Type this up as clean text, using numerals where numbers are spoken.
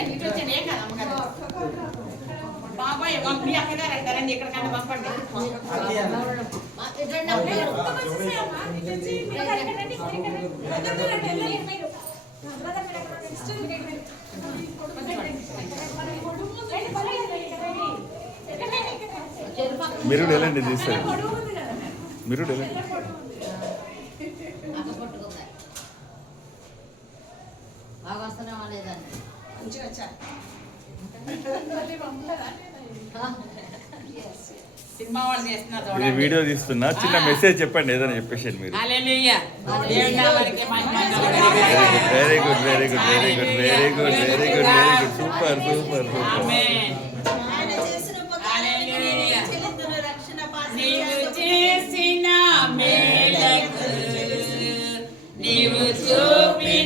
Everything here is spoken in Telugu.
వచ్చాను ఏం కాదు అమ్మగారు బాబాయ్ మీ అక్కగారు అంటారండి ఇక్కడికంటే పంపండి మీరు వెళ్ళండి తీస్తారు మీరు వెళ్ళండి బాగా వస్తున్నావా లేదండి మంచిగా వచ్చారు సినిమా వాళ్ళు చేస్తున్నారు ఇది వీడియో తీస్తున్నా చిన్న మెసేజ్ చెప్పండి ఏదైనా చెప్పేసి మీరు very good very good very good very good very good very good super super super నీవు చేసిన మేలకు నీవు చూపి